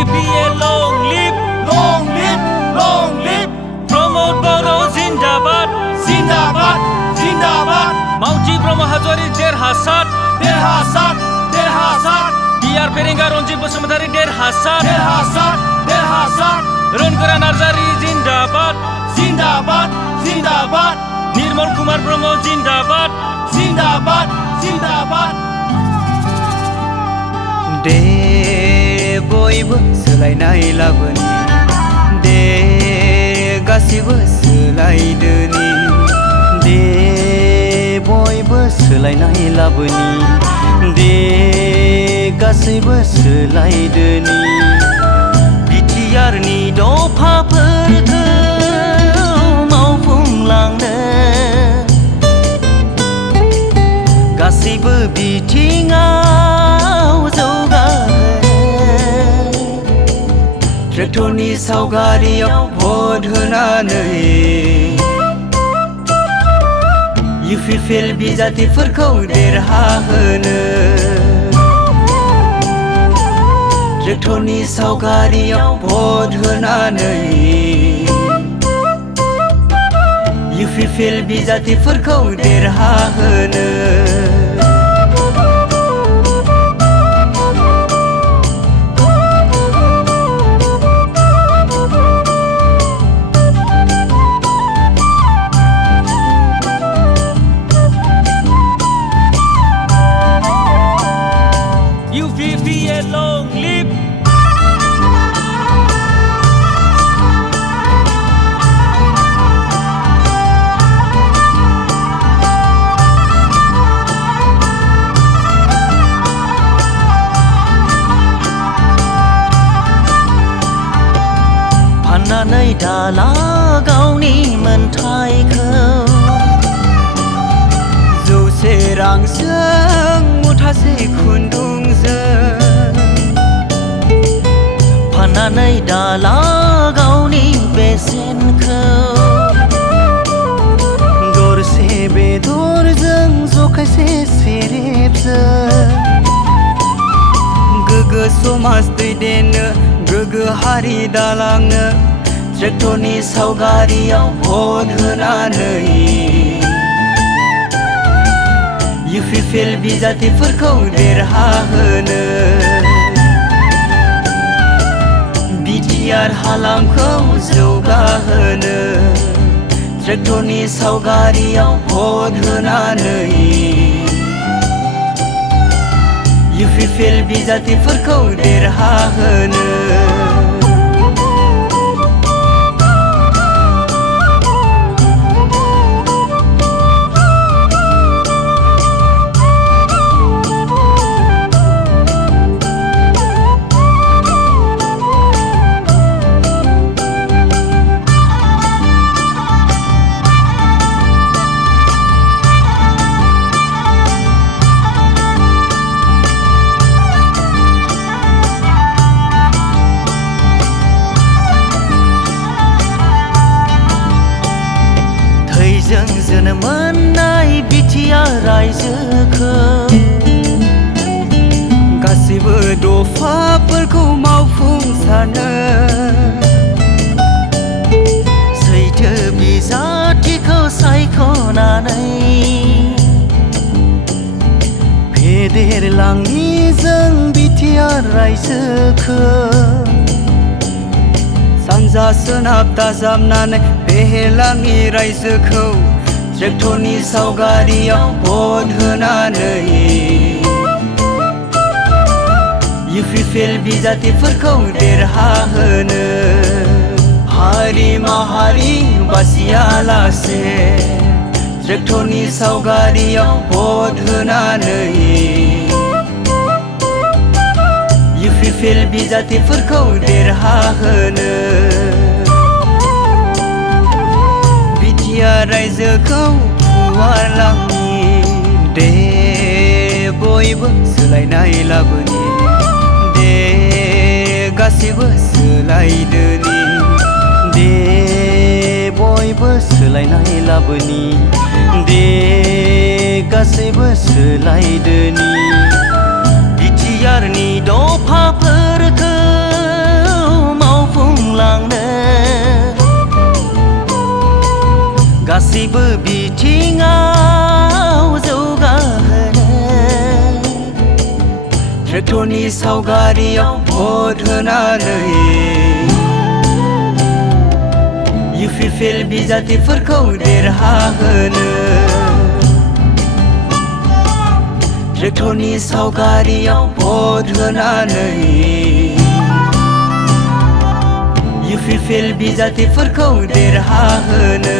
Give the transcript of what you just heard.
UPPA long live, long live, long live. Pramod Boro Zindabad, Zindabad, Zindabad. Mauji Bromo Hajori Derhasat, Derhasat, Derhasat. DR Perenga Ronjit Basumatari Derhasat, Derhasat, Derhasat. Rungkara Narzari Zindabad, Zindabad, Zindabad. Nirmal Kumar Bromo Zindabad, Zindabad, Zindabad. दे बयबो सोलायनाय लाबोनि दे गासिबो सोलायदोनि दे बयबो सोलायनाय लाबोनि दे गासैबो सोलायदोनि बिटिआरनि दफाफोरखौ मावफुंलांनो गासैबो बिथिङाव ट्रेक्टरनि सावगारियाव भट होनानै UPPL बिजाथिफोरखौ देरहाहोनो ट्रेक्टरनि सावगारियाव भट होनानै UPPL बिजाथिफोरखौ देरहाहोनो UPPA long live. फाननानै दाला गावनि मोनथायखौ जौसे रांजों मुथासे खुन्दुंजों फाननानै दाला गावनि बेसेनखौ दरसे बेदरजों जखायसे सेरेबजों गोग्गो समाज दैदेननो गोग्गो हारि दालांनो ट्रेक्टरनि सावगारियाव भट होनानै UPPL बिजाथिफोरखौ देरहाहोनो बिटिआर हालामखौ जौगाहोनो ट्रेक्टरनि सावगारियाव भट होनानै UPPL बिजाथिफोरखौ देरहाहोनो जों जोनोम मोननाय बिटिआर रायजोखौ गासिबो दफाफोरखौ मावफुंसारनो सैथो बिजाथिखौ सायख'नानै फेदेरलांनि जों बिटिआर रायजोखौ सानजा सोनाब दाजाबनानै फेहेरलांनि रायजोखौ ट्रेक्टरनि सावगारियाव भट होनानै UPPL बिजाथिफोरखौ देरहाहोनो हारि माहारि बासियालासे ट्रेक्टरनि सावगारियाव भट होनानै UPPL बिजाथिफोरखौ देरहाहोनो बिटिआर रायजोखौ फुवारलांनि दे बयबो सोलायनाय लाबोनि दे गासिबो सोलायदोनि दे बयबो सोलायनाय लाबोनि दे गासैबो सोलायदोनि बिटिआरनि दफाफोरखौ गासैबो बिथिङाव जौगाहोनो ट्रेक्टरनि सावगारियाव भट होनानै UPPL बिजाथिफोरखौ देरहाहोनो ट्रेक्टरनि सावगारियाव भट होनानै UPPL बिजाथिफोरखौ देरहाहोनो